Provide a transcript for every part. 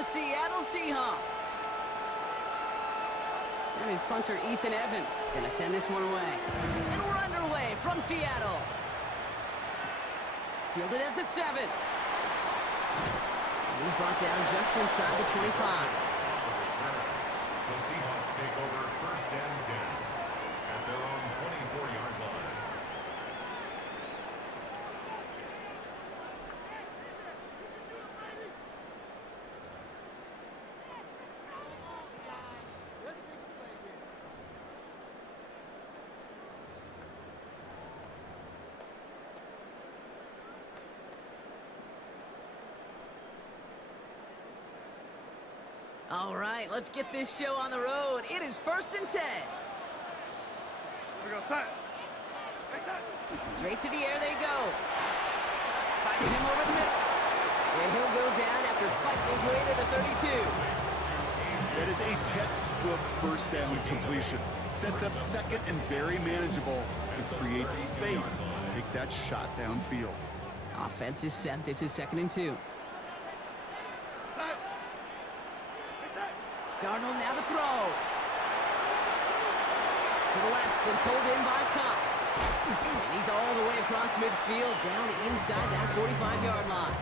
the Seattle Seahawks. And his punter, Ethan Evans, going to send this one away. And we're underway from Seattle. Fielded at the 7. And he's brought down just inside the 25. The Seahawks take over 1st and 10 at their own 24-yard line. All right, let's get this show on the road. It is 1st and 10. We go, set. Hey, set. Straight to the air they go. Fighting him over the middle. And he'll go down after fighting his way to the 32. That is a textbook 1st down completion. Sets up 2nd and very manageable and creates space to take that shot downfield. Offense is set. This is 2nd and 2. Darnold now to throw. To the left and pulled in by Cup. And he's all the way across midfield, down inside that 45-yard line.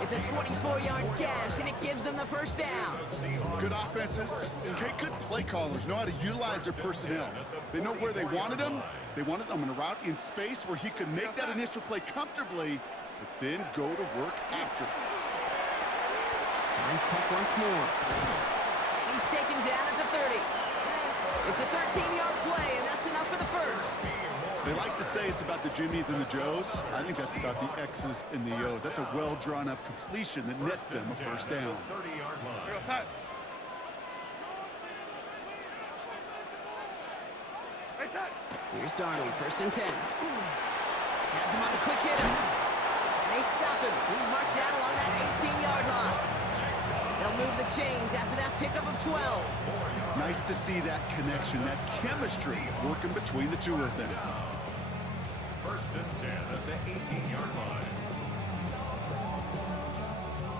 It's a 24-yard gash, and it gives them the 1st down. Good offenses. Okay, good play callers know how to utilize their personnel. They know where they wanted them. They wanted them in a route in space where he could make that initial play comfortably, but then go to work after. Finds Cup once more. He's taken down at the 30. It's a 13-yard play, and that's enough for the 1st. They like to say it's about the Jimmies and the Joes. I think that's about the X's and the O's. That's a well-drawn-up completion that nets them a 1st down. We go, set. Hey, set. Here's Darnold, 1st and 10. Has him on a quick hitter. And they stop him. He's marked down along that 18-yard line. They'll move the chains after that pickup of 12. Nice to see that connection, that chemistry working between the two of them. 1st and 10 at the 18-yard line.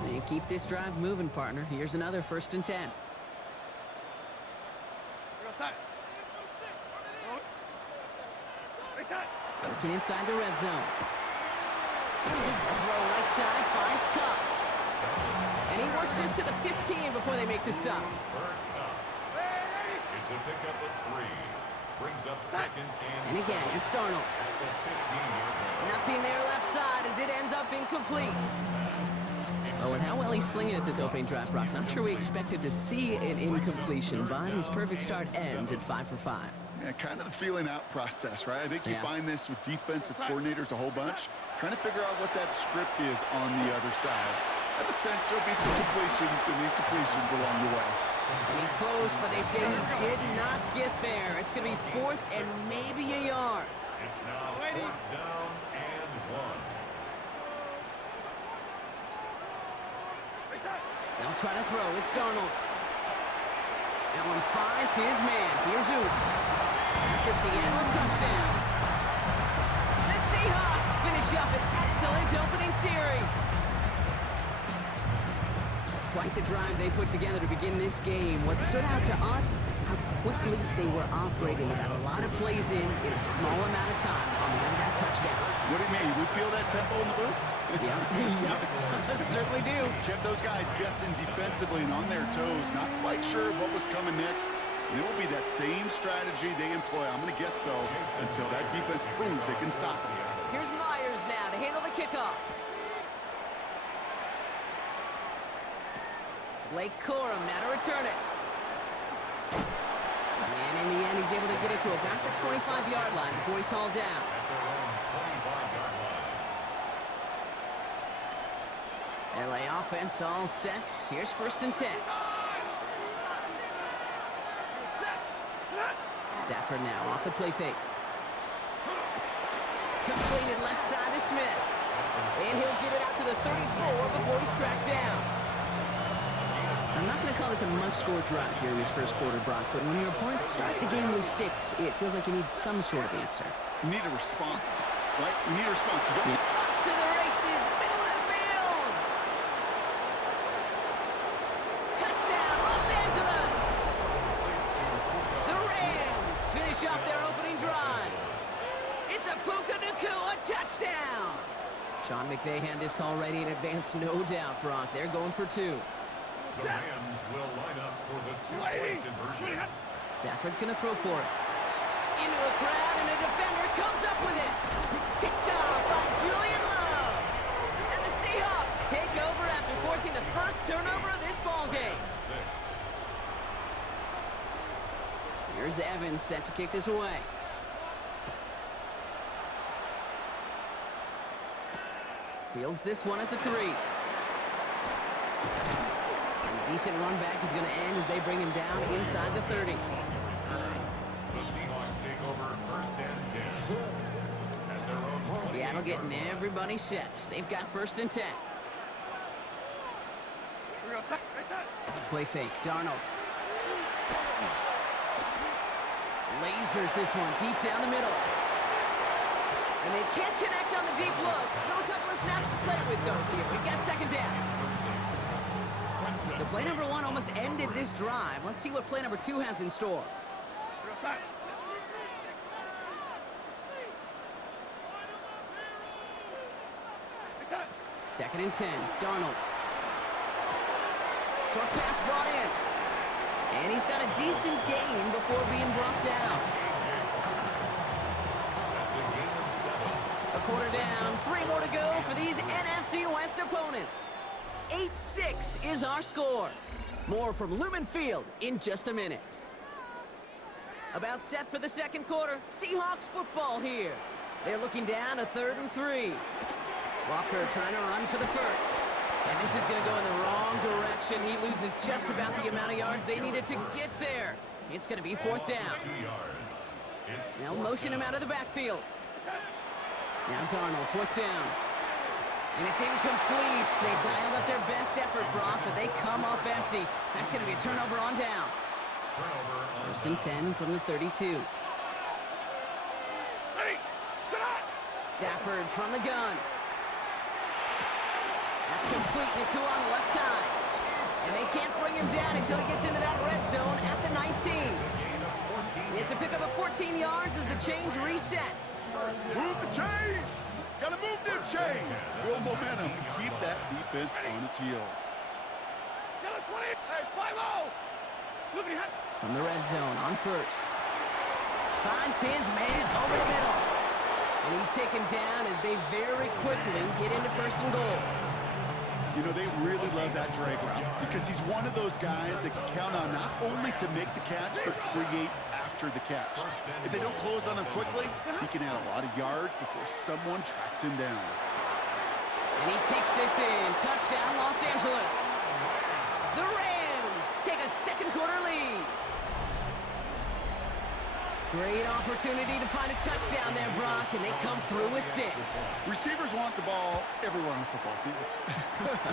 And keep this drive moving, partner. Here's another 1st and 10. We go, set. Hey, set. Looking inside the red zone. Throw right side, finds Cup. And he works this to the 15 before they make the stop. It's a pickup of 3. Brings up 2nd And again, it's Darnold. Nothing there left side as it ends up incomplete. Oh, and how well he's slinging at this opening drive, Brock. Not sure we expected to see an incompletion, but his perfect start ends at 5 for 5. Yeah, kind of the feeling out process, right? I think you find this with defensive coordinators a whole bunch, trying to figure out what that script is on the other side. I have a sense there'll be some completions and incompletions along the way. And he's close, but they say he did not get there. It's going to be 4th and maybe a yard. It's now 4th down and 1. They'll try to throw. It's Darnold. That one finds his man. Here's Oots. It's a Seattle touchdown. The Seahawks finish up an excellent opening series. Quite the drive they put together to begin this game. What stood out to us, how quickly they were operating. They got a lot of plays in a small amount of time on the way to that touchdown. What do you mean? We feel that tempo in the booth? Yeah, certainly do. Kept those guys guessing defensively and on their toes, not quite sure what was coming next. And it will be that same strategy they employ, I'm going to guess so, until that defense proves they can stop them. Here's Myers now to handle the kickoff. Blake Corum now to return it. And in the end, he's able to get it to about the 25-yard line before he's hauled down. LA offense all set. Here's 1st and 10. Stafford now off the play fake. Completed left side to Smith. And he'll get it out to the 34 before he's tracked down. I'm not going to call this a must-score drive here in this first quarter, Brock, but when your opponents start the game with 6, it feels like you need some sort of answer. You need a response, right? You need a response. You don't Up to the races, middle of the field! Touchdown, Los Angeles! The Rams finish off their opening drive. It's a Puka Nacua touchdown. Sean McVay had this call ready in advance, no doubt, Brock. They're going for two. The Rams will line up for the two-point conversion. Stafford's going to throw for it. Into a crowd, and a defender comes up with it. Picked off by Julian Love. And the Seahawks take over after forcing the first turnover of this ballgame. Here's Evans set to kick this away. Fields this one at the 3. And a decent run back is going to end as they bring him down inside the 30. The Seahawks take over first and 10. At their own Seattle getting everybody set. They've got first and 10. Play fake. Darnold. Lasers this one deep down the middle. And they can't connect on the deep look. Still a couple of snaps to play with, though, here. We've got second down. So play number 1 almost ended this drive. Let's see what play number 2 has in store. Second and 10. Darnold. Short pass brought in. And he's got a decent gain before being brought down. A quarter down, 3 more to go for these NFC West opponents. 8-6 is our score. More from Lumen Field in just a minute. About set for the second quarter. Seahawks football here. They're looking down a 3rd and 3. Walker trying to run for the first. And this is going to go in the wrong direction. He loses just about the amount of yards they needed to get there. It's going to be 4th down. They'll motion him out of the backfield. Now Darnold, 4th down. And it's incomplete. They dialed up their best effort, Brock, but they come up empty. That's going to be a turnover on downs. First and 10 from the 32. Stafford from the gun. That's complete. Nacua on the left side. And they can't bring him down until he gets into that red zone at the 19. It's a pickup of 14 yards as the chains reset. Move the chains! Gotta move them chains! Build momentum. Keep that defense on its heels. From the red zone on first. Finds his man over the middle. And he's taken down as they very quickly get into first and goal. You know, they really love that drag route because he's one of those guys that can count on not only to make the catch, but create after the catch. If they don't close on him quickly, he can add a lot of yards before someone tracks him down. And he takes this in. Touchdown, Los Angeles. The Rams take a second quarter lead. Great opportunity to find a touchdown there, Brock, and they come through with 6. Receivers want the ball everywhere on the football field.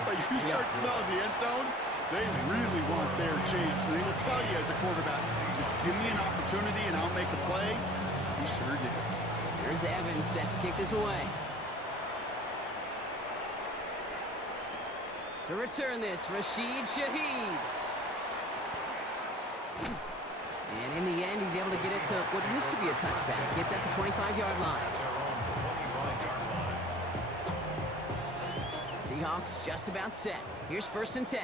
But you start smelling the end zone, they really want their chance. They will tell you as a quarterback, just give me an opportunity and I'll make a play. He sure did. Here's Evans set to kick this away. To return this, Rashid Shaheed. And in the end, he's able to get it to what used to be a touchback. Gets at the 25-yard line. Seahawks just about set. Here's first and 10.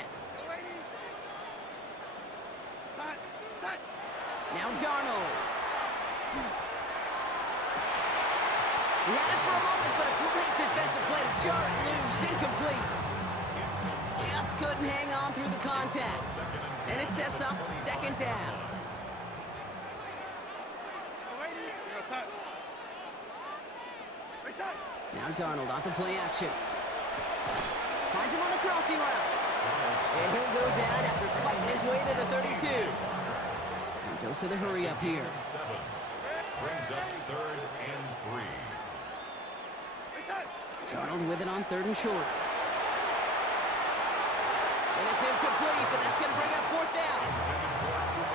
Now Darnold. He had it for a moment, but a great defensive play to jar it loose. Incomplete. Just couldn't hang on through the contact. And it sets up second down. Now Darnold off the play action. Finds him on the crossing route. And he'll go down after fighting his way to the 32. And dose of the hurry up here. Brings up 3rd and 3. Darnold with it on 3rd and short. And it's incomplete, and that's going to bring up 4th down.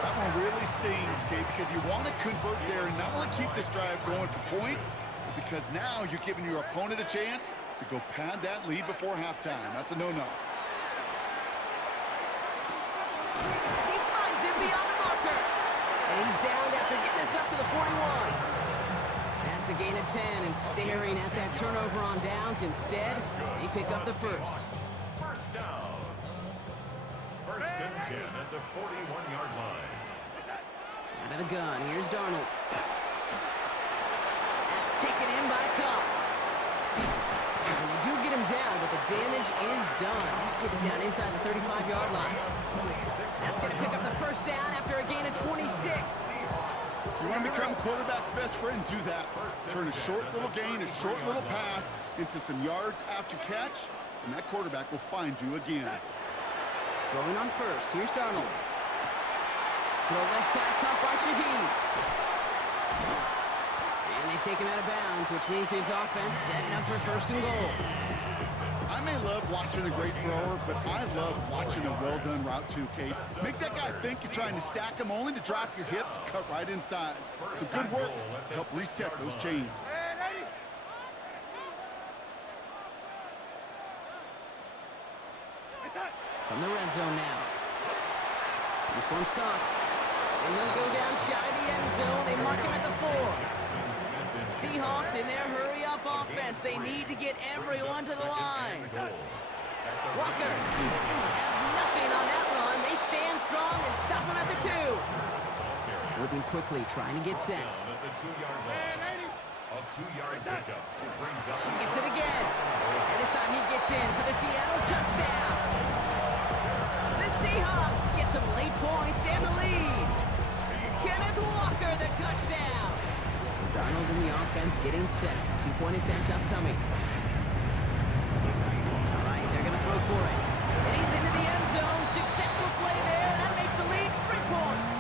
That one really stings, Kate, because you want to convert there and not only keep this drive going for points, because now you're giving your opponent a chance to go pad that lead before halftime. That's a no-no. It's a gain of 10, and staring at that turnover on downs. Instead, they pick up the first. First down. First and 10 at the 41-yard line. Out of the gun, here's Darnold. That's taken in by Cup. And they do get him down, but the damage is done. This gets down inside the 35-yard line. That's going to pick up the first down after a gain of 26. You want to become quarterback's best friend, do that. Turn a short little gain, a short little pass into some yards after catch, and that quarterback will find you again. Rolling on first, here's Darnold. Throw left side, caught by Shaheed. And they take him out of bounds, which means his offense setting up for first and goal. I may love watching a great thrower, but I love watching a well-done route too, Kate. Make that guy think you're trying to stack him only to drop your hips, cut right inside. Some good work to help reset those chains. From the red zone now. This one's caught. And he'll go down shy of the end zone. They mark him at the 4. Seahawks in their hurry-up offense. They need to get everyone to the line. Walker has nothing on that run. They stand strong and stop him at the 2. Moving quickly, trying to get set. He gets it again. And this time he gets in for the Seattle touchdown. The Seahawks get some late points and the lead. Kenneth Walker, the touchdown. So Darnold in the offense getting set. 2-point attempt upcoming. All right, they're going to throw for it. And he's into the end zone. Successful play there. That makes the lead 3 points.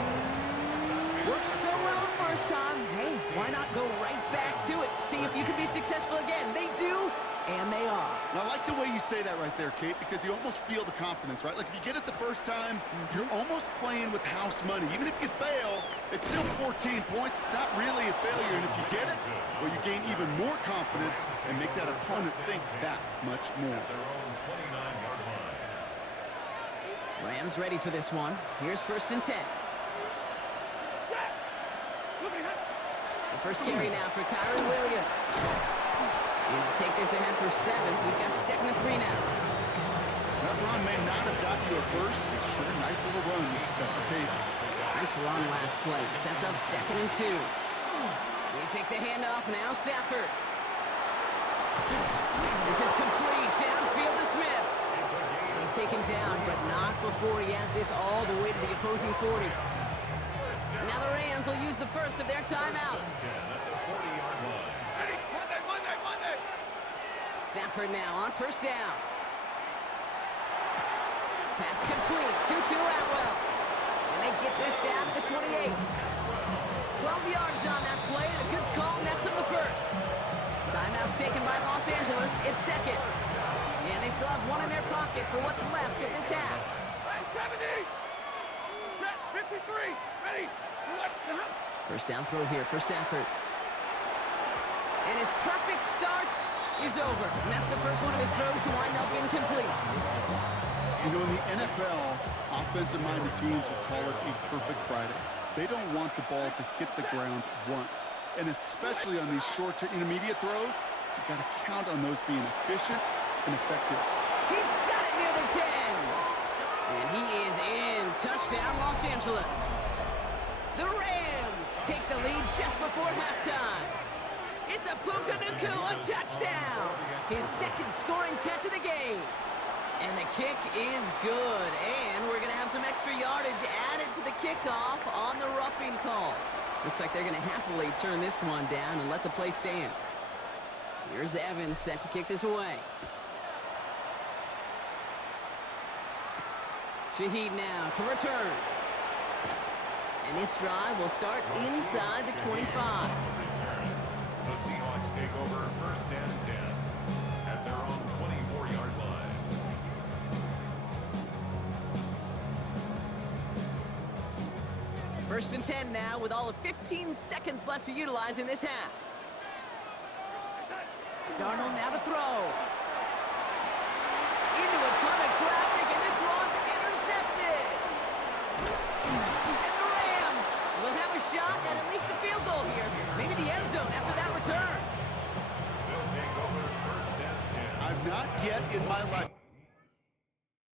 Worked so well the first time. Hey, why not go right back to it? See if you can be successful again. They do, and they are. And I like the way you say that right there, Kate, because you almost feel the confidence, right? Like if you get it the first time, you're almost playing with house money. Even if you fail, it's still 14 points. It's not really a failure. And if you get it, well, you gain even more confidence and make that opponent think that much more. Rams ready for this one. Here's first and 10. The first carry now for Kyron Williams. He'll take this ahead for 7. We've got 2nd and 3 now. That run may not have got you a first, but sure, nice little run to set the table. Nice run last play. Sets up 2nd and 2. We pick the handoff now, Stafford. This is complete. Downfield to Smith. He's taken down, but not before he has this all the way to the opposing 40. Now the Rams will use the first of their timeouts. Stafford now on first down. Pass complete. 2-2 Atwell. And they get this down to the 28. 12 yards on that play, and a good call nets him the first. Timeout taken by Los Angeles. It's 2nd. And they still have one in their pocket for what's left of this half. 70. Set 53. Ready. First down throw here for Stafford. And his perfect start is over. And that's the first one of his throws to wind up incomplete. You know, in the NFL, offensive-minded teams will call it a perfect Friday. They don't want the ball to hit the ground once. And especially on these short to intermediate throws, you've got to count on those being efficient and effective. He's got it near the 10. And he is in. Touchdown, Los Angeles. The Rams take the lead just before halftime. It's a Puka Nacua touchdown. His 2nd scoring catch of the game. And the kick is good. And we're going to have some extra yardage added to the kickoff on the roughing call. Looks like they're going to happily turn this one down and let the play stand. Here's Evans set to kick this away. Shaheed now to return. And this drive will start inside the 25. The Seahawks take over first and 10 at their own 24-yard line. First and 10 now with all of 15 seconds left to utilize in this half. Darnold now to throw. Into a ton of traffic, and this one's intercepted. And the Rams will have a shot at least a field goal here. Maybe the end zone after that return. Not yet in my life.